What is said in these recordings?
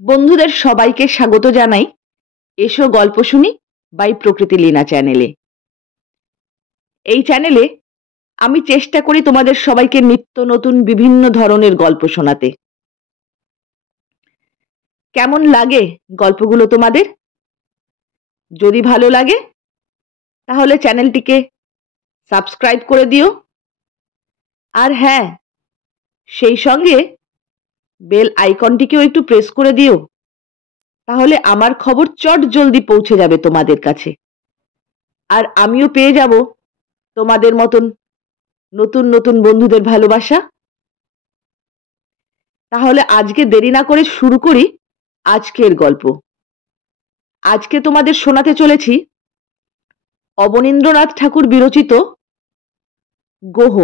বন্ধুদের সবাইকে স্বাগত জানাই এসো গল্প শুনি বাই প্রকৃতি লীনা চ্যানেলে। এই চ্যানেলে আমি চেষ্টা করি তোমাদের সবাইকে নিত্য নতুন বিভিন্ন ধরনের গল্প শোনাতে। কেমন লাগে গল্পগুলো তোমাদের? যদি ভালো লাগে তাহলে চ্যানেলটিকে সাবস্ক্রাইব করে দিও, আর হ্যাঁ, সেই সঙ্গে বেল আইকনটিকেও একটু প্রেস করে দিও, তাহলে আমার খবর চট জলদি পৌঁছে যাবে তোমাদের কাছে, আর আমিও পেয়ে যাব তোমাদের মতন নতুন নতুন বন্ধুদের ভালোবাসা। তাহলে আজকে দেরি না করে শুরু করি আজকের গল্প। আজকে তোমাদের শোনাতে চলেছি অবনীন্দ্রনাথ ঠাকুর বিরচিত গোহ।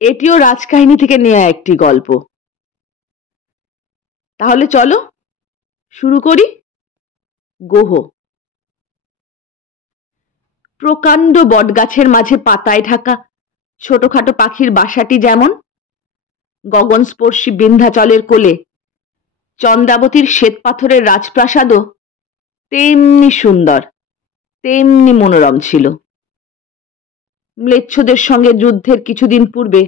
এটিও রাজকাহিনী থেকে নেওয়া একটি গল্প। তাহলে চলো শুরু করি গোহ। প্রকাণ্ড বটগাছের মাঝে পাতায় ঢাকা ছোটখাটো পাখির বাসাটি যেমন, গগনস্পর্শী বিন্ধ্যাচলের কোলে চন্দ্রাবতীর শ্বেতপাথরের রাজপ্রাসাদও তেমনি সুন্দর, তেমনি মনোরম ছিল। ম্লেচ্ছদের সঙ্গে যুদ্ধের কিছুদিন পূর্বে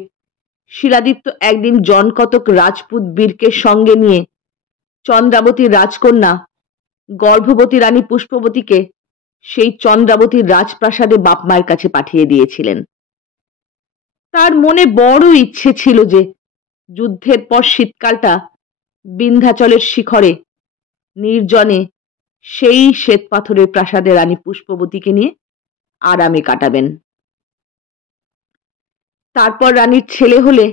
শিলাদিত্য একদিন জনকতক রাজপুত বীরকে সঙ্গে নিয়ে চন্দ্রাবতীর রাজকন্যা গর্ভবতী রানী পুষ্পবতীকে সেই চন্দ্রাবতীর রাজপ্রাসাদে বাপমায়ের কাছে পাঠিয়ে দিয়েছিলেন। তার মনে বড় ইচ্ছে ছিল যে যুদ্ধের পর শীতকালটা বিন্ধ্যাচলের শিখরে নির্জনে সেই শ্বেতপাথরের প্রাসাদে রানী পুষ্পবতীকে নিয়ে আরামে কাটাবেন। তারপর রানীর ছেলে হলে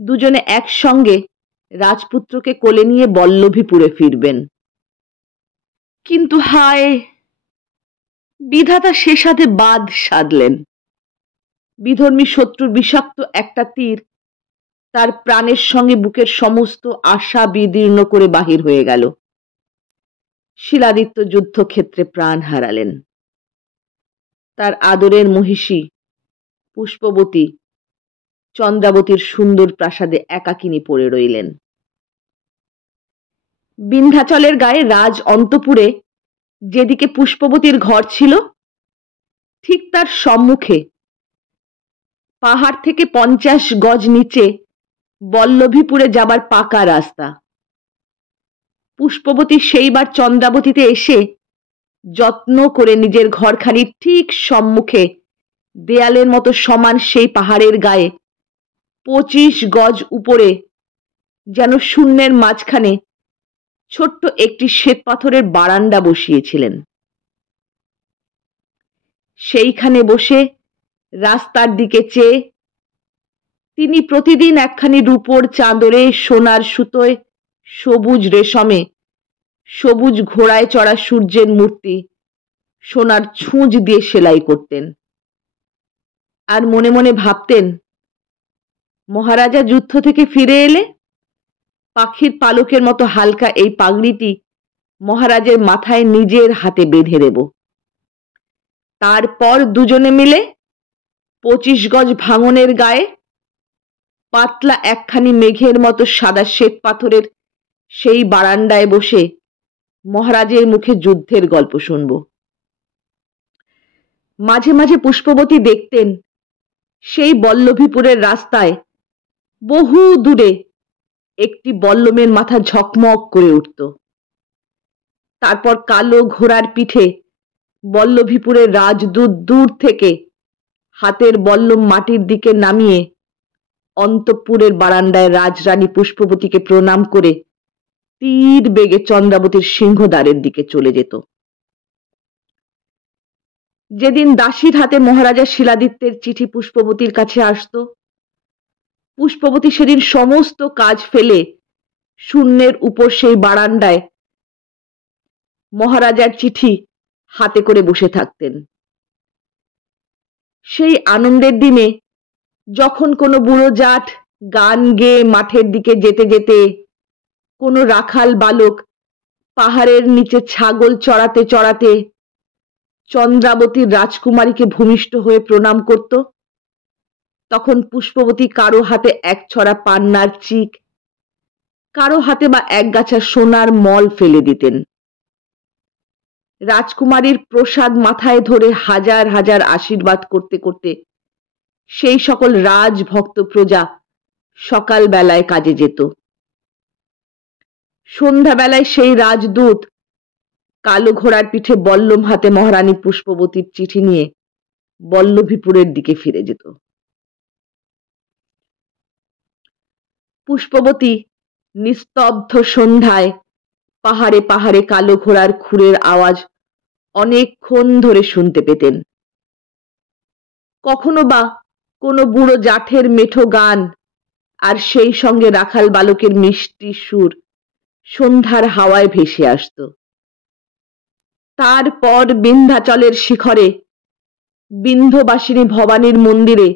দুজনে একসঙ্গে রাজপুত্রকে কোলে নিয়ে বল্লভীপুরে ফিরবেন। কিন্তু হায়, বিধাতা সে সাথে বাদ সাধলেন। বিধর্মী শত্রুর বিষাক্ত একটা তীর তার প্রাণের সঙ্গে বুকের সমস্ত আশা বিদীর্ণ করে বাহির হয়ে গেল। শিলাদিত্য যুদ্ধক্ষেত্রে প্রাণ হারালেন। তার আদরের মহিষী পুষ্পবতী চন্দ্রাবতীর সুন্দর প্রাসাদে একাকিনী পড়ে রইলেন। বিন্ধ্যাচলের গায়ে রাজ অন্তপুরে যেদিকে পুষ্পবতীর ঘর ছিল, ঠিক তার সম্মুখে পাহাড় থেকে 50 গজ নিচে বল্লভীপুরে যাবার পাকা রাস্তা। পুষ্পবতী সেইবার চন্দ্রাবতীতে এসে যত্ন করে নিজের ঘরখানির ঠিক সম্মুখে দেয়ালের মতো সমান সেই পাহাড়ের গায়ে 25 গজ উপরে যেন শূন্যের মাঝখানে ছোট্ট একটি শ্বেতপাথরের বারান্দা বসিয়েছিলেন। সেইখানে বসে রাস্তার দিকে চেয়ে তিনি প্রতিদিন একখানি রূপোর চাদরে, সোনার সুতোয়, সবুজ রেশমে, সবুজ ঘোড়ায় চড়া সূর্যের মূর্তি সোনার ছুঁচ দিয়ে সেলাই করতেন, আর মনে মনে ভাবতেন, মহারাজা যুদ্ধ থেকে ফিরে এলে পাখির পালকের মতো হালকা এই পাগড়িটি মহারাজের মাথায় নিজের হাতে বেঁধে দেব। তারপর দুজনে মিলে 25 গজ ভাঙনের গায়ে পাতলা একখানি মেঘের মতো সাদা শ্বেত পাথরের সেই বারান্দায় বসে মহারাজের মুখে যুদ্ধের গল্প শুনব। মাঝে মাঝে পুষ্পবতী দেখতেন সেই বল্লভীপুরের রাস্তায় বহু দূরে একটি বল্লমের মাথা ঝকমক করে উঠত। তারপর কালো ঘোড়ার পিঠে বল্লভীপুরের রাজদূত দূর থেকে হাতের বল্লম মাটির দিকে নামিয়ে অন্তঃপুরের বারান্দায় রাজরানী পুষ্পবতীকে প্রণাম করে তীর বেগে চন্দ্রাবতীর সিংহদ্বারের দিকে চলে যেত। যেদিন দাসীর হাতে মহারাজা শিলাদিত্যের চিঠি পুষ্পবতীর কাছে আসত, পুষ্পবতী সেদিন সমস্ত কাজ ফেলে শূন্যের উপর সেই বারান্দায় মহারাজার চিঠি হাতে করে বসে থাকতেন। সেই আনন্দের দিনে যখন কোনো বুড়ো জাট গান গেয়ে মাঠের দিকে যেতে যেতে, কোনো রাখাল বালক পাহাড়ের নিচে ছাগল চড়াতে চড়াতে চন্দ্রাবতীর রাজকুমারীকে ভূমিষ্ঠ হয়ে প্রণাম করত, তখন পুষ্পবতী কারো হাতে এক ছড়া পান্নার চিক, কারো হাতে বা একগাছা সোনার মল ফেলে দিতেন। রাজকুমারীর প্রসাদ মাথায় ধরে হাজার হাজার আশীর্বাদ করতে করতে সেই সকল রাজভক্ত প্রজা সকাল বেলায় কাজে যেত। সন্ধ্যাবেলায় সেই রাজদূত কালো ঘোড়ার পিঠে বল্লম হাতে মহারানী পুষ্পবতীর চিঠি নিয়ে বল্লভীপুরের দিকে ফিরে যেত। পুষ্পবতী নিস্তব্ধ সন্ধ্যায় পাহাড়ে পাহাড়ে কালো ঘোড়ার খুরের আওয়াজ অনেকক্ষণ ধরে শুনতে পেতেন। কখনো বা কোনো বুড়ো জাঠের মেঠো গান আর সেই সঙ্গে রাখাল বালকের মিষ্টি সুর সন্ধ্যার হাওয়ায় ভেসে আসত। তারপর বিন্ধ্যাচলের শিখরে বিন্ধ্যবাসিনী ভবানীর মন্দিরে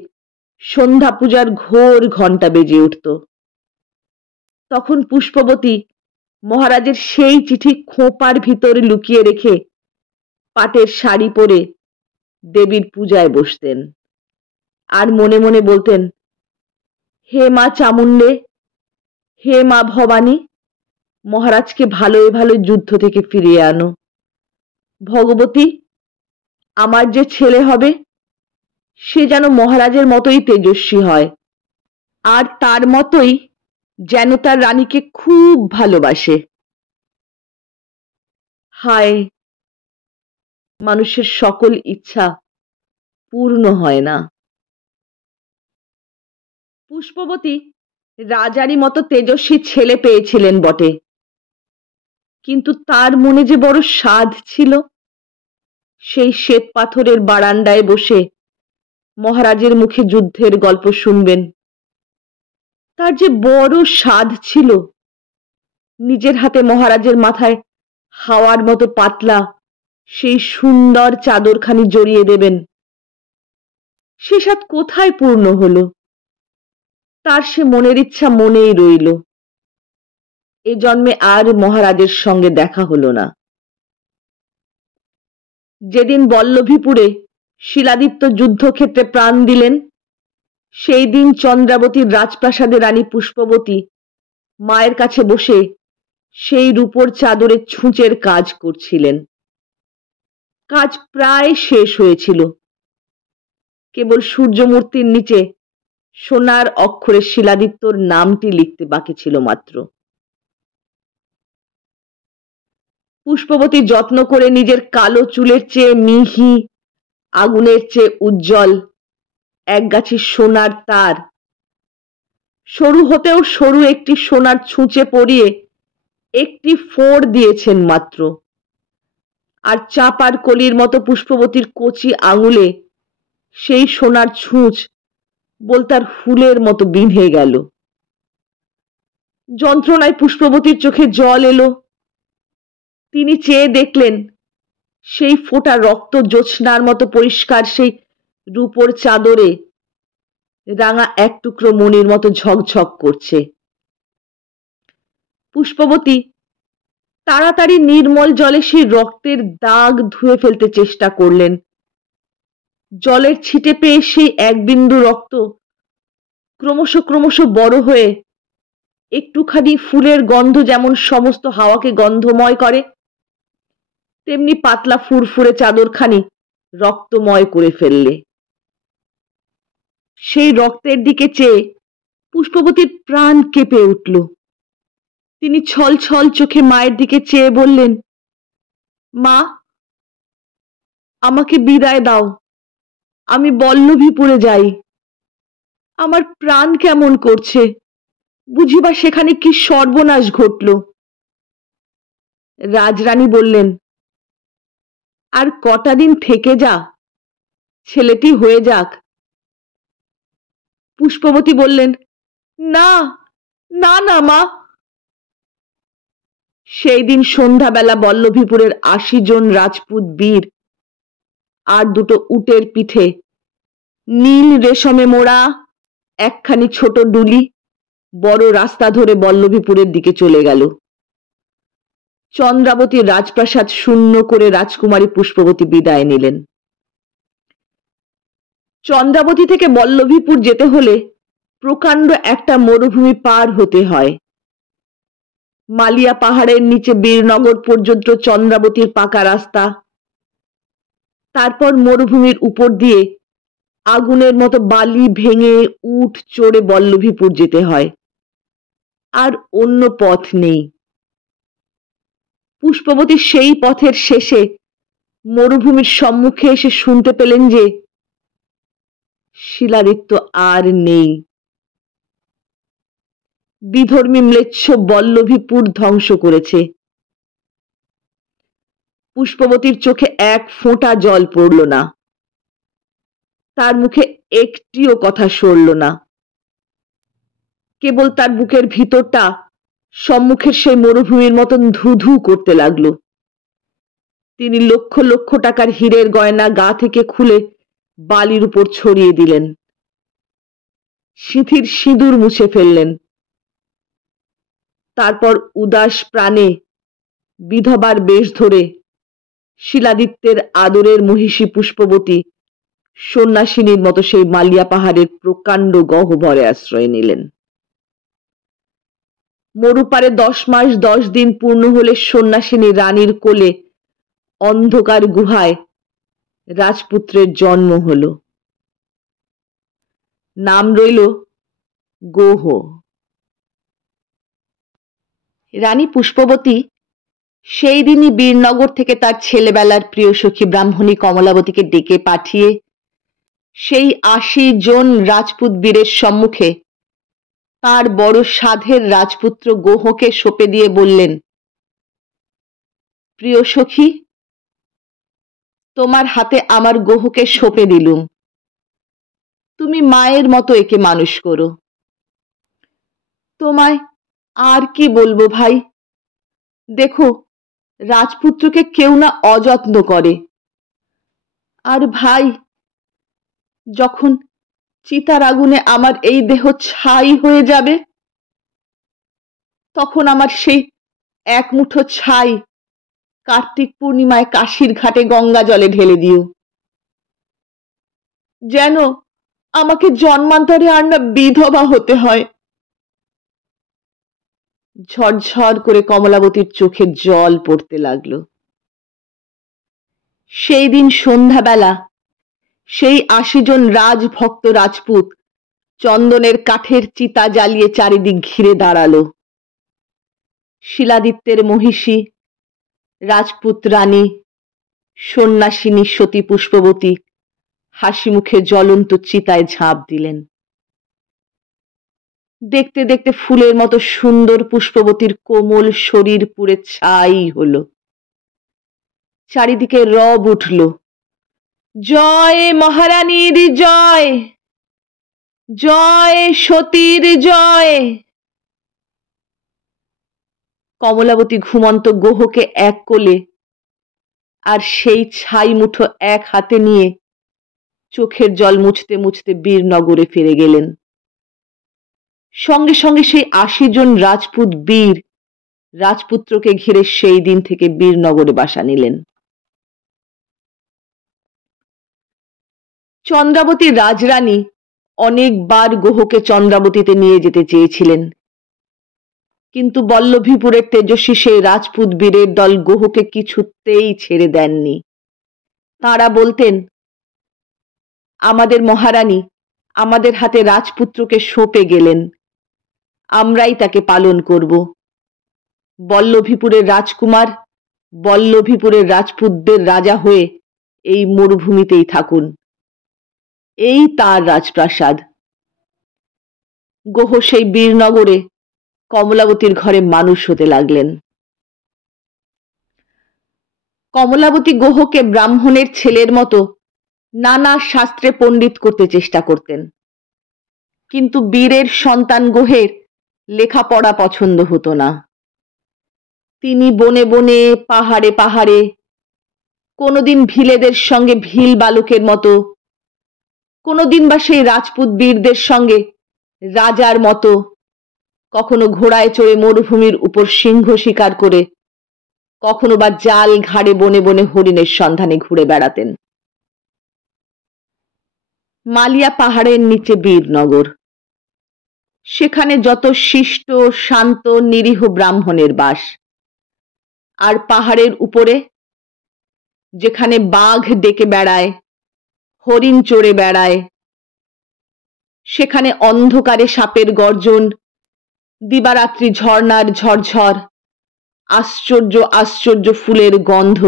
সন্ধ্যা পূজার ঘোর ঘণ্টা বেজে উঠত। তখন পুষ্পবতী মহারাজের সেই চিঠি খোঁপার ভিতরে লুকিয়ে রেখে পাটের শাড়ি পরে দেবীর পূজায় বসতেন আর মনে মনে বলতেন, হে মা চামুণ্ডে, হে মা ভবানী, মহারাজকে ভালোই ভালো যুদ্ধ থেকে ফিরিয়ে আনো। ভগবতী, আমার যে ছেলে হবে সে যেন মহারাজের মতোই তেজস্বী হয়, আর তার মতোই যেন তার রানীকে খুব ভালোবাসে। হায়, মানুষের সকল ইচ্ছা পূর্ণ হয় না। পুষ্পবতী রাজারই মতো তেজস্বী ছেলে পেয়েছিলেন বটে, কিন্তু তার মনে যে বড় সাধ ছিল। সেই শ্বেত পাথরের বারান্দায় বসে মহারাজের মুখে যুদ্ধের গল্প শুনবেন, তার যে বড় সাধ ছিল। নিজের হাতে মহারাজের মাথায় হাওয়ার মতো পাতলা সেই সুন্দর চাদরখানি জড়িয়ে দেবেন। সে সাধ কোথায় পূর্ণ হলো? তার সে মনের ইচ্ছা মনেই রইল। এ জন্মে আর মহারাজের সঙ্গে দেখা হলো না। যেদিন বল্লভীপুরে শিলাদিত্য যুদ্ধক্ষেত্রে প্রাণ দিলেন, সেই দিন চন্দ্রাবতীর রাজপ্রাসাদে রানী পুষ্পবতী মায়ের কাছে বসে সেই রূপোর চাদরে ছুঁচের কাজ করছিলেন। কাজ প্রায় শেষ হয়েছিল, কেবল সূর্যমূর্তির নিচে সোনার অক্ষরে শিলাদিত্যর নামটি লিখতে বাকি ছিল মাত্র। পুষ্পবতী যত্ন করে নিজের কালো চুলের চেয়ে মিহি, আগুনের চেয়ে উজ্জ্বল একগাছি সোনার তার, সরু হতেও সরু একটি সোনার ছুঁচে পরিয়ে একটি ফোঁড় দিয়েছেন মাত্র, আর চাপার কলির মতো পুষ্পবতীর কচি আঙুলে সেই সোনার ছুঁচ বলতার ফুলের মতো বিঁধে গেল। যন্ত্রণায় পুষ্পবতীর চোখে জল এলো। তিনি চেয়ে দেখলেন সেই ফোঁটা রক্ত জ্যোৎস্নার মতো পরিষ্কার সেই রূপোর চাদরে রাঙা এক টুকরো মণির মতো ঝকঝক করছে। পুষ্পবতী তাড়াতাড়ি নির্মল জলে সেই রক্তের দাগ ধুয়ে ফেলতে চেষ্টা করলেন। জলের ছিটে পেয়ে সেই এক বিন্দু রক্ত ক্রমশ ক্রমশ বড় হয়ে একটুখানি ফুলের গন্ধ যেমন সমস্ত হাওয়াকে গন্ধময় করে, তেমনি পাতলা ফুরফুরে চাদরখানি রক্তময় করে ফেললে। সেই রক্তের দিকে চেয়ে পুষ্পবতীর প্রাণ কেঁপে উঠল। তিনি ছল ছল চোখে মায়ের দিকে চেয়ে বললেন, মা, আমাকে বিদায় দাও, আমি বল্লভীপুরে যাই। আমার প্রাণ কেমন করছে, বুঝিবা সেখানে কি সর্বনাশ ঘটল। রাজরানী বললেন, আর কটা দিন থেকে যা, ছেলেটি হয়ে যাক। পুষ্পবতী বললেন, না না না মা। সেই দিন সন্ধ্যাবেলা বল্লভীপুরের ৮০ জন রাজপুত বীর আর দুটো উটের পিঠে নীল রেশমে মোড়া একখানি ছোট ডুলি বড় রাস্তা ধরে বল্লভীপুরের দিকে চলে গেল। চন্দ্রাবতীর রাজপ্রাসাদ শূন্য করে রাজকুমারী পুষ্পবতী বিদায় নিলেন। চন্দ্রাবতী থেকে বল্লভীপুর যেতে হলে প্রকাণ্ড একটা মরুভূমি পার হতে হয়। মালিয়া পাহাড়ের নিচে বীরনগর পর্যন্ত চন্দ্রাবতীর পাকা রাস্তা, তারপর মরুভূমির উপর দিয়ে আগুনের মতো বালি ভেঙে উট চড়ে বল্লভীপুর যেতে হয়। আর অন্য পথ নেই। পুষ্পবতী সেই পথের শেষে মরুভূমির সম্মুখে এসে শুনতে পেলেন যে শিলাদিত্য আর নেই। বিধর্মী ম্লেচ্ছ বল্লভীপুর ধ্বংস করেছে। পুষ্পবতীর চোখে এক ফোঁটা জল পড়ল না, তার মুখে একটিও কথা সরল না। কেবল তার বুকের ভিতরটা সম্মুখের সেই মরুভূমির মতন ধু করতে লাগলো। তিনি লক্ষ লক্ষ টাকার হীরের গয়না গা থেকে খুলে বালির উপর ছড়িয়ে দিলেন। সিঁথির সিঁদুর মুছে ফেললেন। তারপর উদাস প্রাণে বিধবার বেশ ধরে শিলাদিত্যের আদরের মহিষী পুষ্পবতী সন্ন্যাসিনীর মতো সেই মালিয়া পাহাড়ের প্রকাণ্ড গহ্বরে আশ্রয় নিলেন। মরুপারে 10 মাস 10 দিন পূর্ণ হলে সন্ন্যাসিনী রানীর কোলে অন্ধকার গুহায় রাজপুত্রের জন্ম হল। নাম রইল গোহ। রানী পুষ্পবতী সেই দিনই বীরনগর থেকে তার ছেলেবেলার প্রিয় সখী ব্রাহ্মণী কমলাবতীকে ডেকে পাঠিয়ে সেই 80 জন রাজপুত বীরের সম্মুখে তার বড় সাধের রাজপুত্র গোহকে সঁপে দিয়ে বললেন, প্রিয় সখী, তোমার হাতে আমার গোহকে সঁপে দিলুম। তুমি মায়ের মতো একে মানুষ করো। তোমায় আর কি বলবো ভাই, দেখো রাজপুত্রকে কেউ না অযত্ন করে। আর ভাই, যখন চিতার আগুনে আমার এই দেহ ছাই হয়ে যাবে, তখন আমার সেই এক মুঠো ছাই কার্তিক পূর্ণিমায় কাশীর ঘাটে গঙ্গা জলে ঢেলে দিও, যেন আমাকে জন্মান্তরে আর না বিধবা হতে হয়। ঝরঝর করে কমলাবতীর চোখে জল পড়তে লাগলো। সেই দিন সন্ধ্যাবেলা সেই 80 জন রাজভক্ত রাজপুত চন্দনের কাঠের চিতা জ্বালিয়ে চারিদিক ঘিরে দাঁড়ালো। শিলাদিত্যের মহিষী রাজপুত রানী সন্ন্যাসিনী সতী পুষ্পবতী হাসি মুখে জ্বলন্ত চিতায় ঝাঁপ দিলেন। দেখতে দেখতে ফুলের মতো সুন্দর পুষ্পবতীর কোমল শরীর পুড়ে ছাই হলো। চারিদিকে রব উঠল, জয় মহারানীর জয়, জয় সতীর জয়। কমলাবতী ঘুমন্ত গোহকে এক কোলে আর সেই ছাই মুঠো এক হাতে নিয়ে চোখের জল মুছতে মুছতে বীরনগরে ফিরে গেলেন। সঙ্গে সঙ্গে সেই 80 জন রাজপুত বীর রাজপুত্রকে ঘিরে সেই দিন থেকে বীরনগরে বাসা নিলেন। চন্দ্রাবতী রাজরানী অনেকবার গোহকে চন্দ্রাবতীতে নিয়ে যেতে চেয়েছিলেন, কিন্তু বল্লভীপুরের তেজস্বী সেই রাজপুত বীরের দল গোহকে কিছুতেই ছেড়ে দেননি। তাঁরা বলতেন, আমাদের মহারানী আমাদের হাতে রাজপুত্রকে সঁপে গেলেন, আমরাই তাকে পালন করব। বল্লভীপুরের রাজকুমার বল্লভীপুরের রাজপুতদের রাজা হয়ে এই মরুভূমিতেই থাকুন, এই তার রাজপ্রাসাদ। গোহ সেই বীরনগরে কমলাবতীর ঘরে মানুষ হতে লাগলেন। কমলাবতী গোহকে ব্রাহ্মণের ছেলের মতো নানা শাস্ত্রে পণ্ডিত করতে চেষ্টা করতেন, কিন্তু বীরের সন্তান গোহের লেখাপড়া পছন্দ হতো না। তিনি বনে বনে পাহাড়ে পাহাড়ে কোনোদিন ভিলেদের সঙ্গে ভিল বালকের মতো, কোনোদিন বা সেই রাজপুত বীরদের সঙ্গে রাজার মতো, কখনো ঘোড়ায় চড়ে মরুভূমির উপর সিংহ শিকার করে, কখনো বা জাল ঘাড়ে বনে বনে হরিণের সন্ধানে ঘুরে বেড়াতেন। মালিয়া পাহাড়ের নিচে বীরনগর, সেখানে যত শিষ্ট শান্ত নিরীহ ব্রাহ্মণের বাস। আর পাহাড়ের উপরে যেখানে বাঘ ডেকে বেড়ায়, হরিণ চড়ে বেড়ায়, সেখানে অন্ধকারে সাপের গর্জন, দিবারাত্রি ঝর্ণার ঝরঝর, আশ্চর্য আশ্চর্য ফুলের গন্ধ,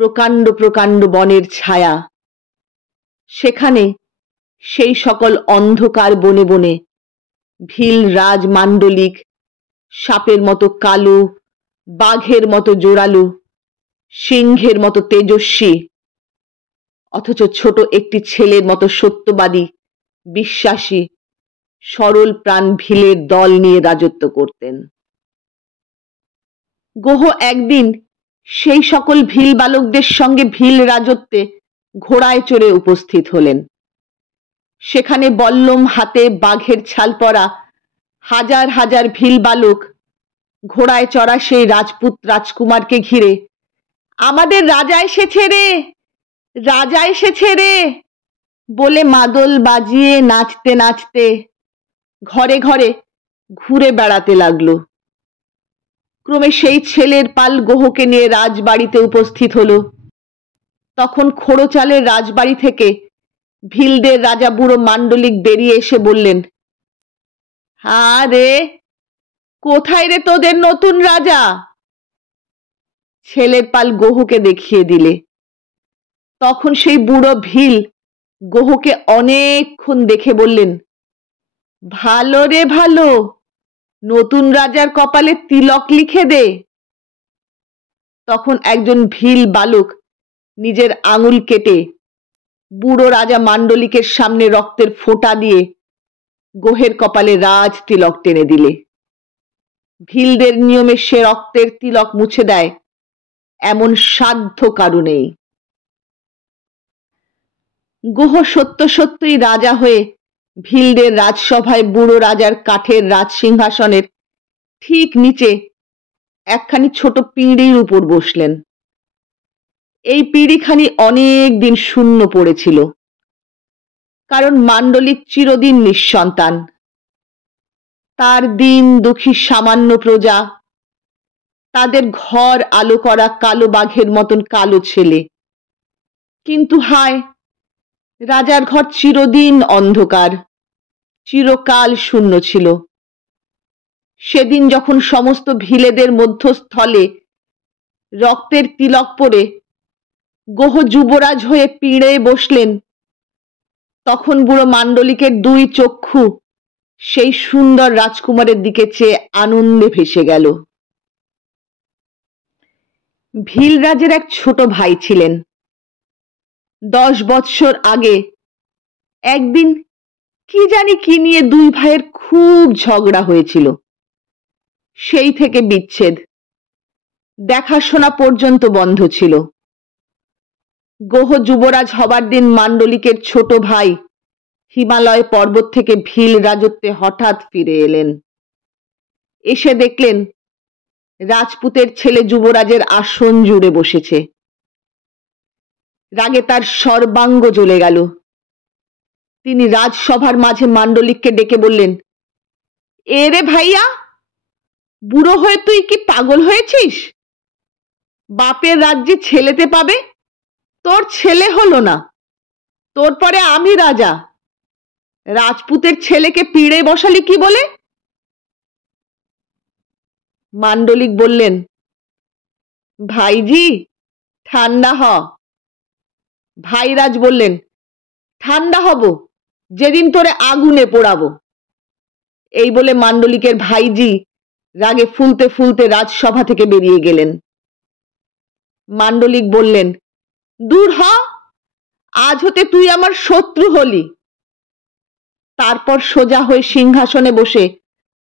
প্রকাণ্ড প্রকাণ্ড বনের ছায়া। সেখানে সেই সকল অন্ধকার বনে বনে ভিল রাজ মাণ্ডলিক সাপের মতো কালো, বাঘের মতো জোরালো, সিংহের মতো তেজস্বী, অথচ ছোট একটি ছেলের মতো সত্যবাদী, বিশ্বাসী, সরল প্রাণ ভিলের দল নিয়ে রাজত্ব করতেন। গোহ একদিন সেই সকল ভিল বালকদের সঙ্গে ভিল রাজত্বে ঘোড়ায় চড়ে উপস্থিত হলেন। সেখানে বল্লম হাতে বাঘের ছাল পরা হাজার হাজার ভিল বালক ঘোড়ায় চড়া সেই রাজপুত রাজকুমারকে ঘিরে আমাদের রাজা এসেছে রে, রাজা এসেছে রে বলে মাদল বাজিয়ে নাচতে নাচতে ঘরে ঘরে ঘুরে বেড়াতে লাগলো। ক্রমে সেই ছেলের পাল গোহকে নিয়ে রাজবাড়িতে উপস্থিত হলো। তখন খোড়োচালের রাজবাড়ি থেকে ভিলদের রাজা বুড়ো মাণ্ডলিক বেরিয়ে এসে বললেন, আরে কোথায় রে তোদের নতুন রাজা? ছেলের পাল গোহকে দেখিয়ে দিলে। তখন সেই বুড়ো ভিল গোহকে অনেকক্ষণ দেখে বললেন, ভালো রে ভালো, নতুন রাজার কপালে তিলক লিখে দে। তখন একজন ভিল বালক নিজের আঙুল কেটে বুড়ো রাজা মাণ্ডলিকের সামনে রক্তের ফোঁটা দিয়ে গোহের কপালে রাজ তিলক টেনে দিলে। ভিলদের নিয়মে সে রক্তের তিলক মুছে দেয় এমন সাধ্য কারু নেই। গোহ সত্য সত্যই রাজা হয়ে ভিলদের রাজসভায় বুড়ো রাজার কাঠের রাজসিংহাসনের ঠিক নিচে একখানি ছোট পিঁড়ির উপর বসলেন। এই পিঁড়িখানি অনেক দিন শূন্য পড়েছিল, কারণ মাণ্ডলিক চিরদিন নিঃসন্তান। তার দিন দুঃখী সামান্য প্রজা, তাদের ঘর আলো করা কালো বাঘের মতন কালো ছেলে। কিন্তু হায়, রাজার ঘর চিরদিন অন্ধকার, চিরকাল শূন্য ছিল। সেদিন যখন সমস্ত ভিলেদের মধ্যস্থলে রক্তের তিলক পরে গোহ যুবরাজ হয়ে পিঁড়ে বসলেন, তখন বুড়ো মাণ্ডলিকের দুই চক্ষু সেই সুন্দর রাজকুমারের দিকে চেয়ে আনন্দে ভেসে গেল। ভিল রাজের এক ছোট ভাই ছিলেন। 10 বৎসর আগে একদিন কি জানি কি নিয়ে দুই ভাইয়ের খুব ঝগড়া হয়েছিল। সেই থেকে বিচ্ছেদ, দেখাশোনা পর্যন্ত বন্ধ ছিল। গোহ যুবরাজ হবার দিন মাণ্ডলিকের ছোট ভাই হিমালয় পর্বত থেকে ভিল রাজত্বে হঠাৎ ফিরে এলেন। এসে দেখলেন রাজপুতের ছেলে যুবরাজের আসন জুড়ে বসেছে। রাগে তার সর্বাঙ্গ জ্বলে গেল। তিনি রাজসভার মাঝে মাণ্ডলিককে ডেকে বললেন, এ রে ভাইয়া, বুড়ো হয়ে তুই কি পাগল হয়েছিস? বাপের রাজ্যে ছেলেতে পাবে, তোর ছেলে হলো না, তোর পরে আমি রাজা, রাজপুতের ছেলেকে পিঁড়ে বসালি কি বলে? মাণ্ডলিক বললেন, ভাইজি ঠান্ডা হ। ভাইরাজ বললেন, ঠান্ডা হব যেদিন তোরে আগুনে পোড়াবো। এই বলে মাণ্ডলিকের ভাইজি রাগে ফুলতে ফুলতে রাজসভা থেকে বেরিয়ে গেলেন। মাণ্ডলিক বললেন, দূর হ, আজ হতে তুই আমার শত্রু হলি। তারপর সোজা হয়ে সিংহাসনে বসে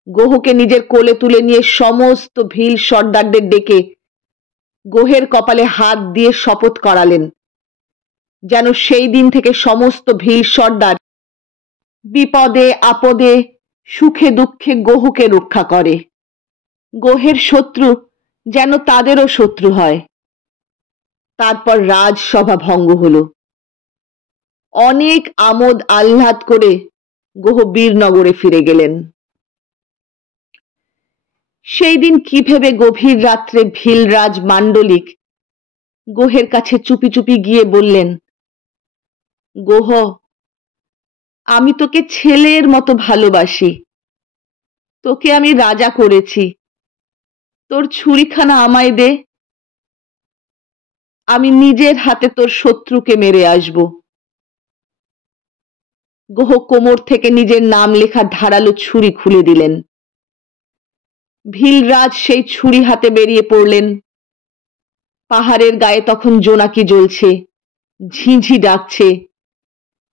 গোহকে নিজের কোলে তুলে নিয়ে সমস্ত ভিল সর্দারদের ডেকে গোহের কপালে হাত দিয়ে শপথ করালেন, যেন সেই দিন থেকে সমস্ত ভিল সর্দার বিপদে আপদে সুখে দুঃখে গোহকে রক্ষা করে। গোহের শত্রু যেন তাদেরও শত্রু হয়। তারপর রাজসভা ভঙ্গ হলো। অনেক আমোদ আহ্লাদ করে গোহ বীরনগরে ফিরে গেলেন। সেই দিন কি ভেবে গভীর রাত্রে ভিলরাজ মান্ডলিক গোহের কাছে চুপি চুপি গিয়ে বললেন, গোহ, আমি তোকে ছেলের মতো ভালোবাসি, তোকে আমি রাজা করেছি, তোর ছুরিখানা আমায় দে, আমি নিজের হাতে তোর শত্রুকে মেরে আসব। গোহ কোমর থেকে নিজের নাম লেখা ধারালো ছুরি খুলে দিলেন। ভিলরাজ সেই ছুরি হাতে বেরিয়ে পড়লেন। পাহাড়ের গায়ে তখন জোনাকি জ্বলছে, ঝিঁঝি ডাকছে,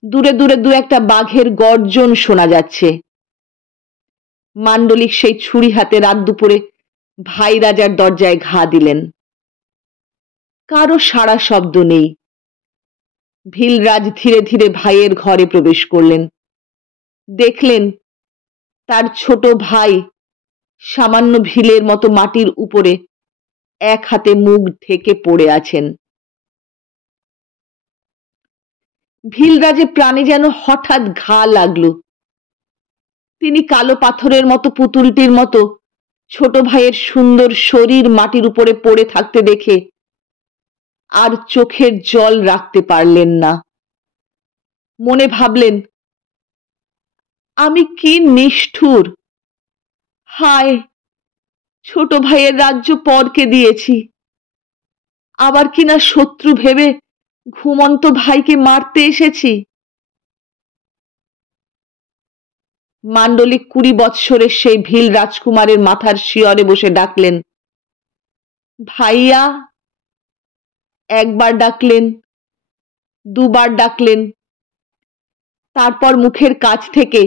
দূরে দূরে দু একটা বাঘের গর্জন শোনা যাচ্ছে। মান্ডলিক সেই ছুরি হাতে রাত দুপুরে ভাই রাজার দরজায় ঘা দিলেন। কারো সাড়া শব্দ নেই। ভিলরাজ ধীরে ধীরে ভাইয়ের ঘরে প্রবেশ করলেন। দেখলেন তার ছোট ভাই সামান্য ভিলের মতো মাটির উপরে এক হাতে মুখ ঢেকে পড়ে আছেন। ভিলরাজে প্রাণে যেন হঠাৎ ঘা লাগলো। তিনি কালো পাথরের মতো পুতুলটির মতো ছোট ভাইয়ের সুন্দর শরীর মাটির উপরে পড়ে থাকতে দেখে আর চোখের জল রাখতে পারলেন না। মনে ভাবলেন, আমি কি নিষ্ঠুর! হায়, ছোট ভাইয়ের রাজ্য পরকে দিয়েছি, আবার কিনা শত্রু ভেবে ঘুমন্ত ভাইকে মারতে এসেছি। মান্ডলিক 20 বৎসরের সেই ভিল রাজকুমারের মাথার শিয়রে বসে ডাকলেন, ভাইয়া। একবার ডাকলেন, দুবার ডাকলেন, তারপর মুখের কাছ থেকে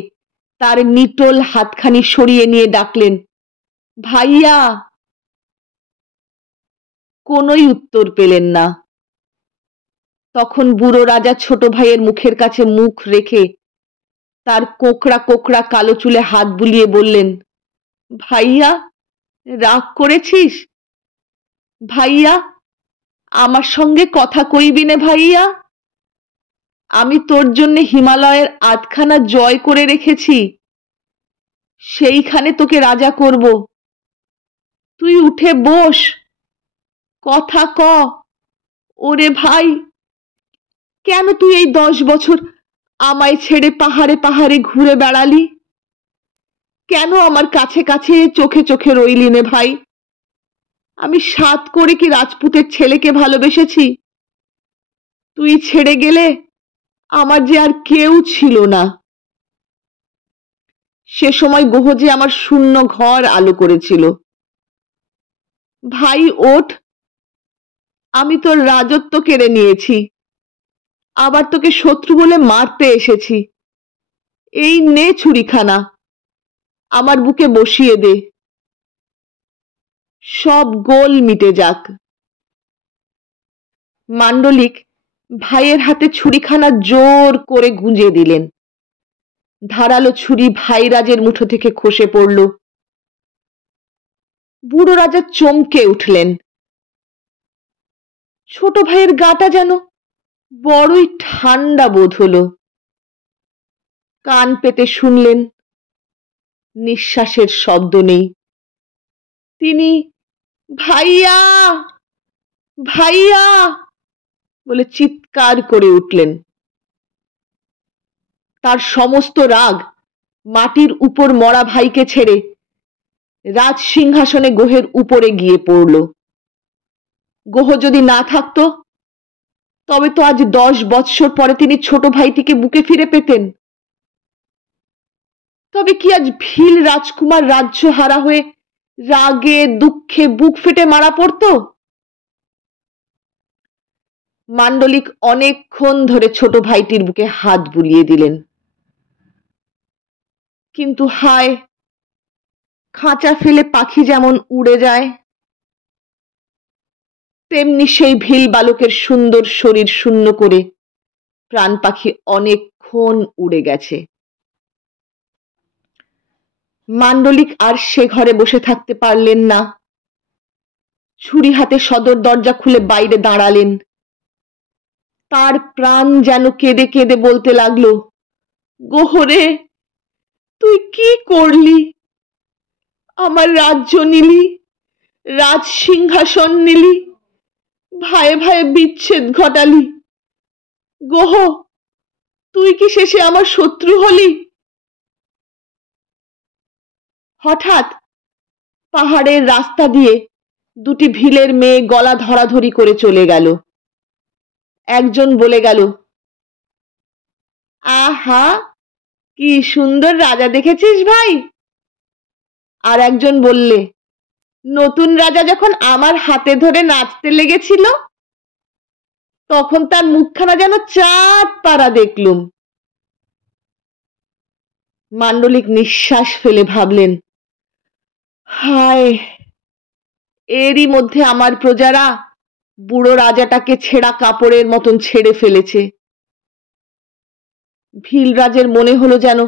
তার নিটোল হাতখানি সরিয়ে নিয়ে ডাকলেন, ভাইয়া। কোনোই উত্তর পেলেন না। তখন বুড়ো রাজা ছোট ভাইয়ের মুখের কাছে মুখ রেখে তার কোকড়া কোকড়া কালো চুলে হাত বুলিয়ে বললেন, ভাইয়া, রাগ করেছিস? ভাইয়া, আমার সঙ্গে কথা কইবি নে ভাইয়া? আমি তোর জন্য হিমালয়ের 8খানা জয় করে রেখেছি, সেইখানে তোকে রাজা করব। তুই উঠে বস, কথা ক। ওরে ভাই, কেন তুই এই 10 বছর আমায় ছেড়ে পাহাড়ে পাহাড়ে ঘুরে বেড়ালি? কেন আমার কাছে কাছে চোখে চোখে রইলি নে ভাই? আমি সাত করে কি রাজপুতের ছেলেকে ভালোবেসেছি? তুই ছেড়ে গেলে আমার যে আর কেউ ছিল না। সে সময় গোহ যে আমার শূন্য ঘর আলো করেছিল। ভাই ওঠ, আমি তোর রাজত্ব কেড়ে নিয়েছি, আবার তোকে শত্রু বলে মারতে এসেছি। এই নে ছুরিখানা, আমার বুকে বসিয়ে দে, সব গোল মিটে যাক। মান্ডলিক ভাইয়ের হাতে ছুরিখানা জোর করে গুঁজে দিলেন। ধারালো ছুরি ভাইরাজের মুঠো থেকে খসে পড়ল। বুড়ো রাজা চমকে উঠলেন। ছোট ভাইয়ের গাটা যেন বড়ই ঠান্ডা বোধ হলো। কান পেতে শুনলেন, নিঃশ্বাসের শব্দ নেই। তিনি ভাইয়া, ভাইয়া বলে চিৎকার করে উঠলেন। তার সমস্ত রাগ মাটির উপর মরা ভাইকে ছেড়ে রাজ সিংহাসনে গোহের উপরে গিয়ে পড়ল। গোহ যদি না থাকতো তবে তো আজ 10 বৎসর পরে তিনি ছোট ভাইটিকে বুকে ফিরে পেতেন। তবে কি আজ ভিল রাজকুমার রাজ্য হারা হয়ে রাগে দুঃখে বুক ফেটে মারা পড়তো? মান্ডলিক অনেকক্ষণ ধরে ছোট ভাইটির বুকে হাত বুলিয়ে দিলেন। কিন্তু হায়, খাঁচা ফেলে পাখি যেমন উড়ে যায়, তেমনি সেই ভিল বালকের সুন্দর শরীর শূন্য করে প্রাণ পাখি অনেকক্ষণ উড়ে গেছে। মান্ডলিক আর সে ঘরে বসে থাকতে পারলেন না। ছুরি হাতে সদর দরজা খুলে বাইরে দাঁড়ালেন। তার প্রাণ যেন কেঁদে কেঁদে বলতে লাগলো, গোহরে, তুই কি করলি? আমার রাজ্য নিলি, রাজ সিংহাসন নিলি, ভাইয়ে ভাইয়ে বিচ্ছেদ ঘটালি। গোহ, তুই কি শেষে আমার শত্রু হলি? হঠাৎ পাহাড়ের রাস্তা দিয়ে দুটি ভিলের মেয়ে গলা ধরাধরি করে চলে গেল। একজন বলে গেল, আহা, কি সুন্দর রাজা দেখেছিস ভাই। আর একজন বললে, নতুন রাজা যখন আমার হাতে ধরে নাচতে লেগেছিল তখন তার মুখখানা যেন চাঁদ পাড়া দেখলুম। মান্ডলিক নিঃশ্বাস ফেলে ভাবলেন, হায়, এরই মধ্যে আমার প্রজারা বুড়ো রাজাটাকে ছেঁড়া কাপড়ের মতন ছেড়ে ফেলেছে। ভিলরাজের মনে হলো যেন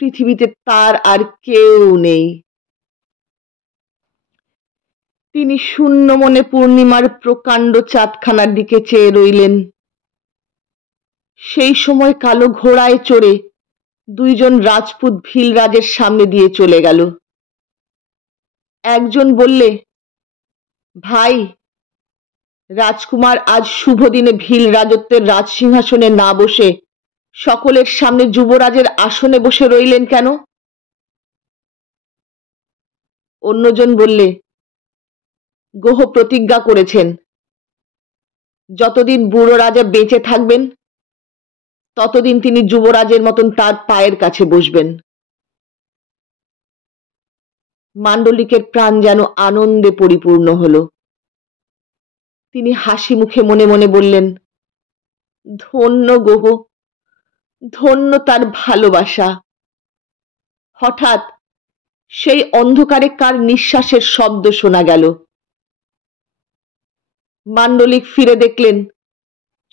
পৃথিবীতে তার আর কেউ নেই। তিনি শূন্য মনে পূর্ণিমার প্রকাণ্ড চাঁদখানার দিকে চেয়ে রইলেন। সেই সময় কালো ঘোড়ায় চড়ে দুইজন রাজপুত ভিলরাজের সামনে দিয়ে চলে গেল। একজন বললে, ভাই, রাজকুমার আজ শুভ দিনে ভিল রাজত্বের রাজসিংহাসনে না বসে সকলের সামনে যুবরাজের আসনে বসে রইলেন কেন? অন্যজন বললে, গোহ প্রতিজ্ঞা করেছেন যতদিন বুড়ো রাজা বেঁচে থাকবেন ততদিন তিনি যুবরাজের মতন তার পায়ের কাছে বসবেন। মান্ডলিকের প্রাণ যেন আনন্দে পরিপূর্ণ হলো। তিনি হাসি মুখে মনে মনে বললেন, ধন্য গোহ, ধন্য তার ভালোবাসা। হঠাৎ সেই অন্ধকারে কার নিঃশ্বাসের শব্দ শোনা গেল। মান্ডলিক ফিরে দেখলেন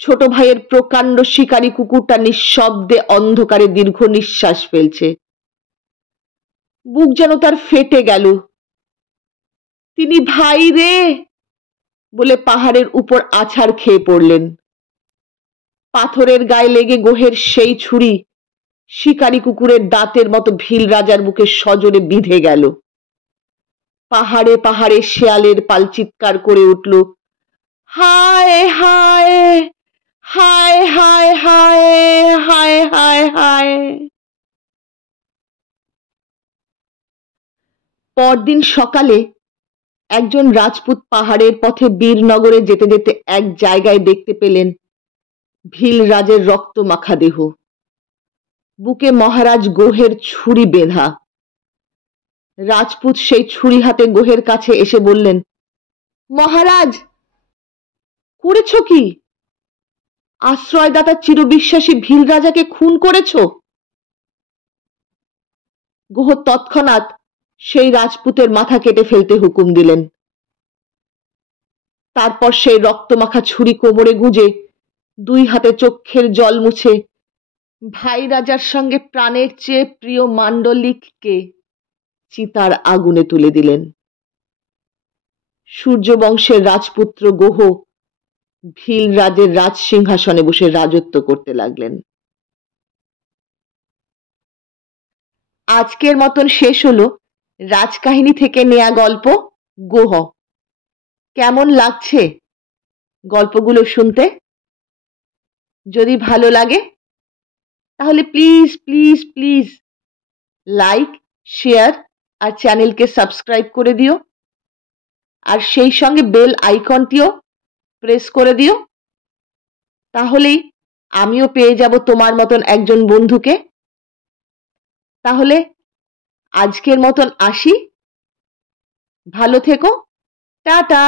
ছোট ভাইয়ের প্রকাণ্ড শিকারী কুকুরটা নিঃশব্দে অন্ধকারে দীর্ঘ নিঃশ্বাস ফেলছে। বুক যেন তার ফেটে গেল। তিনি ভাই রে বলে পাহাড়ের উপর আছাড় খেয়ে পড়লেন। পাথরের গায়ে লেগে গোহের সেই ছুরি শিকারী কুকুরের দাঁতের মতো ভিল রাজার বুকে সজোরে বিঁধে গেল। পাহাড়ে পাহাড়ে শেয়ালের পাল চিৎকার করে উঠল, হায় হায় হায় হায় হায় হায় হায় হায়। পরদিন সকালে একজন রাজপুত পাহাড়ের পথে বীরনগরে যেতে যেতে এক জায়গায় দেখতে পেলেন ভিল রাজের রক্ত মাখা দেহ, বুকে মহারাজ গোহের ছুরি বেঁধা। রাজপুত সেই ছুরি হাতে গোহের কাছে এসে বললেন, মহারাজ, করেছ কি? আশ্রয়দাতা চিরবিশ্বাসী ভিল রাজাকে খুন করেছ? গোহ তৎক্ষণাৎ সেই রাজপুতের মাথা কেটে ফেলতে হুকুম দিলেন। তারপর সেই রক্তমাখা ছুরি কোমরে গুঁজে দুই হাতে চোখের জল মুছে ভাই রাজার সঙ্গে প্রাণের চেয়ে প্রিয় মান্ডলিককে চিতার আগুনে তুলে দিলেন। সূর্যবংশের রাজপুত্র গোহ ভিল রাজের রাজ সিংহাসনে বসে রাজত্ব করতে লাগলেন। আজকের মতন শেষ হলো রাজকাহিনী থেকে নেয়া গল্প গোহ। কেমন লাগছে গল্পগুলো শুনতে? যদি ভালো লাগে তাহলে please please please like, share আর চ্যানেলকে সাবস্ক্রাইব করে দিও, আর সেই সঙ্গে বেল আইকনটিও প্রেস করে দিও। তাহলেই আমিও পেয়ে যাব তোমার মতন একজন বন্ধুকে। তাহলে আজকের মতন আসি, ভালো থেকো, টাটা।